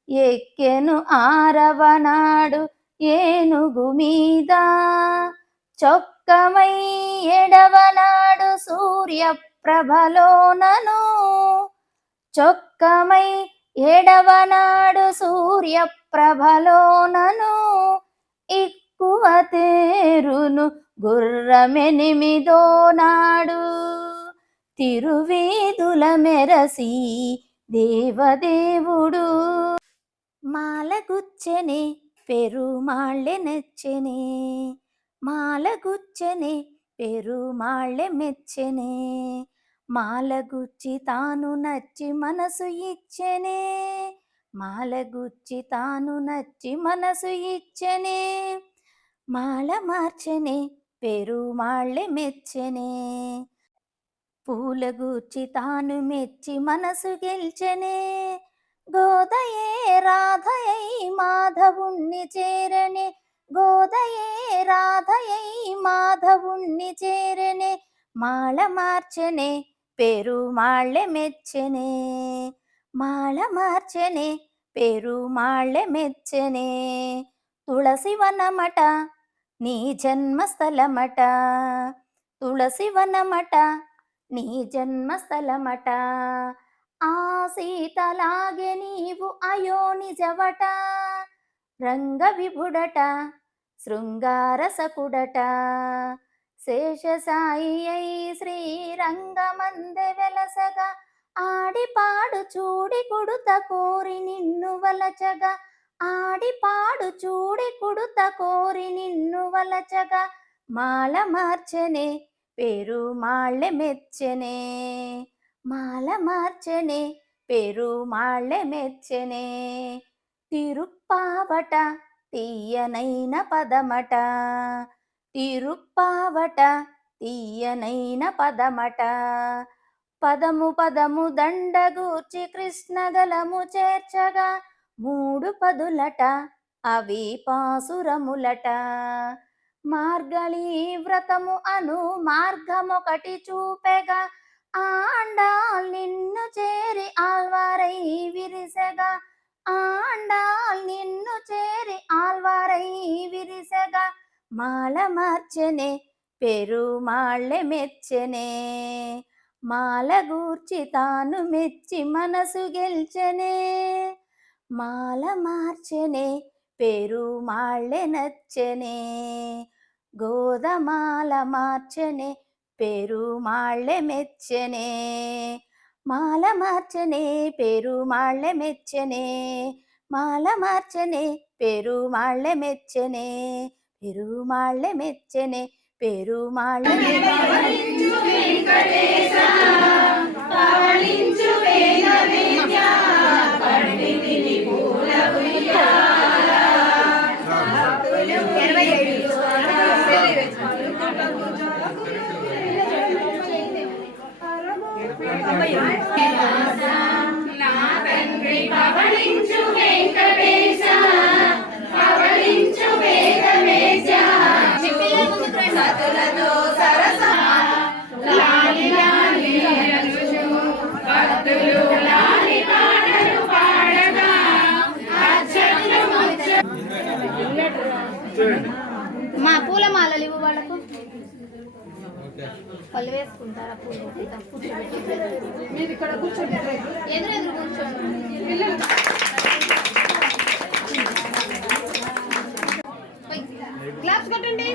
ఎక్కెను ఆరవ నాడు ఏనుగు మీద చొక్కమై ఏడవ నాడు సూర్యప్రభలోనను చొక్కమై ఏడవ నాడు సూర్యప్రభలోనను ఎక్కువ తేరును గుర్రమెనిమిదో నాడు తిరువీధుల మెరసి దేవదేవుడు మాలగుచ్చెనే పెరుమాళ్ళె నెచ్చెనే మాలగుచ్చెనే పెరుమాళ్ళె మెచ్చెనే మాలగుచ్చి తాను నచ్చి మనసు ఇచ్చెనే మాలగుచ్చి తాను నచ్చి మనసు ఇచ్చెనే మాల మార్చెనే పెరుమాళ్ళె మెచ్చెనే పూలగూర్చి తాను మెచ్చి మనసు గెల్చెనే గోదయే రాధయై మాధవుణ్ణి చేరనే గోదయే రాధయై మాధవుణ్ణి చేరనే మాల మార్చెనే పెరుమాళ్ళె మెచ్చెనే మాల మార్చెనే పెరుమాళ్ళె మెచ్చెనే తులసి వనమట నీ జన్మస్థలమట తులసి వనమట నీ జన్మస్థలమట ఆ సీతలాగే నీవు అయోనిజవట రంగ విభుడట శృంగారసకుడట శేషసాయి అయి శ్రీరంగమందె వెలసగా ఆడిపాడు చూడి కుడుత కోరి నిన్ను వలచగా ఆడిపాడు చూడి కుడుత కోరి నిన్ను వలచగా మాల మార్చెనే పెరుమాళ్ళె మెచ్చెనే మాల మార్చెనే పెరుమాళ్ళె మెచ్చెనే తిరుప్పావట తీయనైన పదమట తిరుప్పావట తీయనైన పదమట పదము పదము దండగూర్చి కృష్ణగలము చేర్చగా మూడు పదులట అవి పాసురములట మార్గళీ వ్రతము అను మార్గమొకటి చూపెగా ఆండాల్ నిన్ను చేరి ఆల్వారై విరిసెగా ఆండాల్ నిన్ను చేరి ఆల్వారై విరిసెగా మాల మార్చెనే పెరుమాళ్ళె మెచ్చెనే మాల గూర్చి తాను మెచ్చి మనసు గెల్చెనే మాల మార్చెనే పెరుమాళ్ళె నచ్చెనే గోదమాల మార్చెనే పెరుమాళ్ళె మెచ్చెనే మాల మార్చెనే పెరుమాళ్ళె మెచ్చెనే మాల మార్చెనే పెరుమాళ్ళె మెచ్చెనే పెరుమాళ్ళె మెచ్చెనే పెరుమాళ్ళె లాలి లాలి రనుజు భక్తులు లాలి పాటలు చూడండి. మా పూలమాలలు ఇవ్వు వాళ్ళకు. వాళ్ళు వేసుకుంటారా పూలు? మీరు ఇక్కడ కూర్చోండి. ఎదురెదురు కూర్చోండి. క్లాప్స్ కొట్టండి.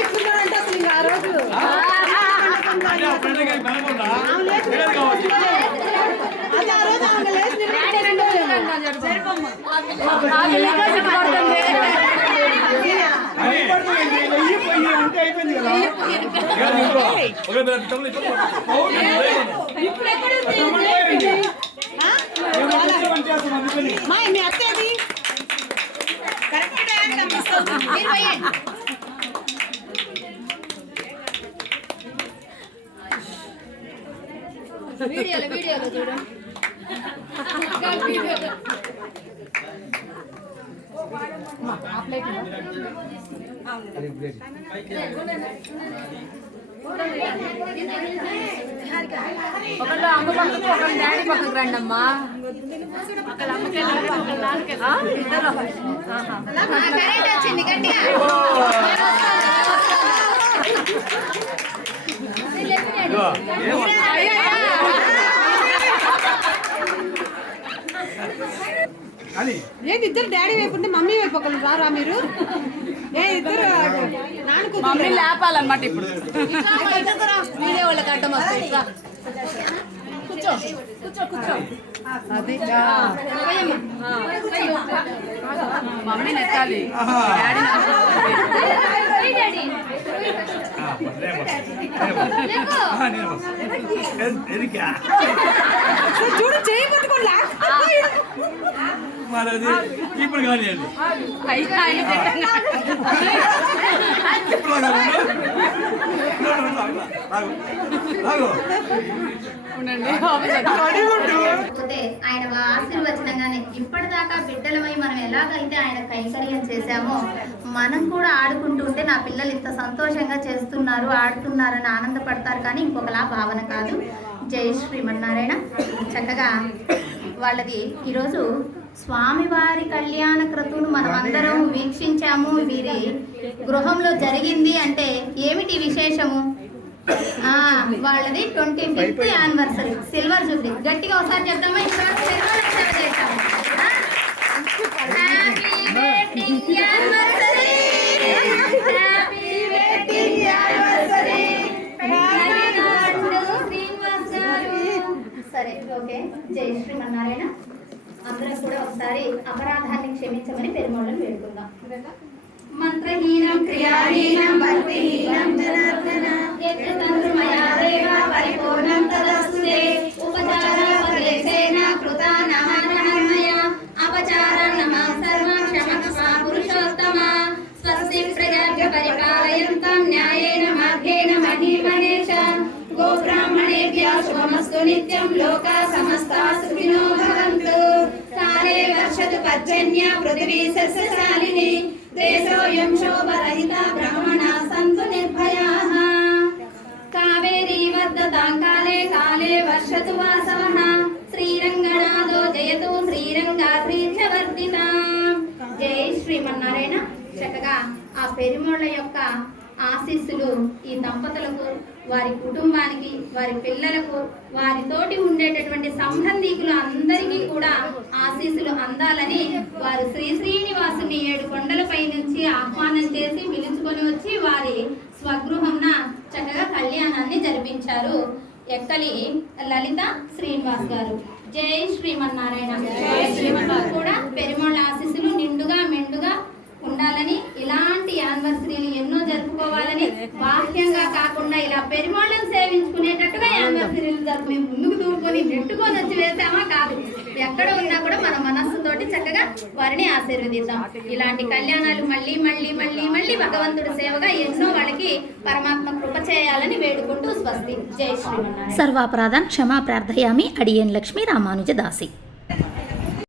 ఇస్తున్నారంటే అసలు ఇంకా ఆ రోజు అంటే ఆ ఫ్రెండ్ గారికి కనపడదా? లేదు కావచ్చు. అది ఆ రోజు ఆమె లేచి నిలబడి మీ అత్తేది కరెక్ట్ టైం కనిపిస్తుంది. మీరు పోయండి. వీడియోలో చూడు. ఒకళ్ళు అమ్మ పక్కకు ఒకళ్ళు డాడీ పక్కకు రండి అమ్మా. కరెంట్ వచ్చింది గట్టిగా. ఏంటి ఇద్దరు డాడీ వైపు ఉంటే మమ్మీ వైపు ఒకళ్ళు రారా మీరు? ఏ ఇద్దరు నాన్న మమ్మీ లేపాలన్నమాట ఇప్పుడు. మీరే వాళ్ళకి అడ్డం వస్తాయి. కూర్చో కూర్చో కూర్చో. మమ్మీ నెట్టాలి. డాడీ చూడు చేయి పట్టుకోండి. మరి ఇప్పుడు కానీ కాకపోతే ఆయన ఆశీర్వచనంగానే ఇప్పటిదాకా బిడ్డలమై మనం ఎలాగైతే ఆయన కైంకర్యం చేశామో మనం కూడా ఆడుకుంటూ ఉంటే నా పిల్లలు ఇంత సంతోషంగా చేస్తున్నారు ఆడుతున్నారని ఆనందపడతారు, కానీ ఇంకొకలా భావన కాదు. జై శ్రీమన్నారాయణ. చక్కగా వాళ్ళది ఈరోజు స్వామివారి కళ్యాణ క్రతువును మనం అందరం వీక్షించాము. వీరి గృహంలో జరిగింది అంటే ఏమిటి విశేషము? వాళ్ళది 25th యానివర్సరీ, సిల్వర్ జూబ్లీ. గట్టిగా ఒకసారి చెప్తామా? ఇక్కడ చేస్తాము. Happy wedding anniversary, happy wedding anniversary. Srinivas గారు. సరే, ఓకే. జై శ్రీమన్నారాయణ. అందరం కూడా ఒకసారి అపరాధాన్ని క్షమించమని పెరుమాళ్ళని వేడుకుందాం. మంత్రహీనం క్రియాహీనం భక్తిహీనం జనార్దన యత్తంత్రమయా దేవ పరిపూర్ణం తదస్తుతే ఉపచారపదేశేన కృతా నమః అపచారం నమః సర్వం క్షమస్వ పురుషోత్తమ. స్వస్తి ప్రజాభ్య పరిపాలయంతం న్యాయేన మార్గేణ మహీమహేష. గోబ్రాహ్మణేభ్యः శుభమస్తు నిత్యం. లోకా సమస్తా సుఖినో భవంతు. కాలే వర్షతు పర్జన్య పృథివీ సస్యశాలిని. దేశోऽयं శోభరహితా బ్రాహ్మణాः సంతు నిర్భయాः. కావేరీ వర్ధతాం కాలే కాలే వర్షతు వాసవః. శ్రీరంగనాథో జయతు శ్రీరంగాద్రీర్ఘవర్ధితాం. జై శ్రీమన్నారాయణ. చక్కగా ఆ పెరుమాళ్ళ యొక్క ఆశీస్సులు ఈ దంపతులకు, వారి కుటుంబానికి, వారి పిల్లలకు, వారితోటి ఉండేటటువంటి సంబంధీకులు అందరికీ కూడా ఆశీస్సులు అందాలని వారు శ్రీనివాసుని 7 కొండలపై నుంచి ఆహ్వానం చేసి పిలుచుకొని వచ్చి వారి స్వగృహంన చక్కగా కళ్యాణాన్ని జరిపించారు. ఎక్కలి లలిత శ్రీనివాస్ గారు. జై శ్రీమన్నారాయణ. కూడా పెరుమాళ్ళ ఆశీస్సులు నిండుగా మెండుగా ఉండాలని, ఇలాంటి యానివర్సరీలు ఎన్నో జరుపుకోవాలని, బాహ్యంగా కాకుండా ఇలా పెరుమాళ్ళను సేవించుకునేటట్టుగా యానివర్సరీలు జరుపు. ముందుకు దూరుకొని నెట్టుకొని వచ్చి వేసామా కాదు. ఎక్కడ ఉన్నా కూడా మన మనస్సుతోటి చక్కగా వారిని ఆశీర్వదిద్దాం. ఇలాంటి కళ్యాణాలు మళ్ళీ మళ్ళీ మళ్ళీ మళ్ళీ భగవంతుడి సేవగా ఎన్నో వాళ్ళకి పరమాత్మ కృప చేయాలని వేడుకుంటూ స్వస్తి. జై శ్రీమన్నారాయణ. సర్వాపరాధాన్ క్షమా ప్రార్థయామి. అడియన్ లక్ష్మీ రామానుజదాసి.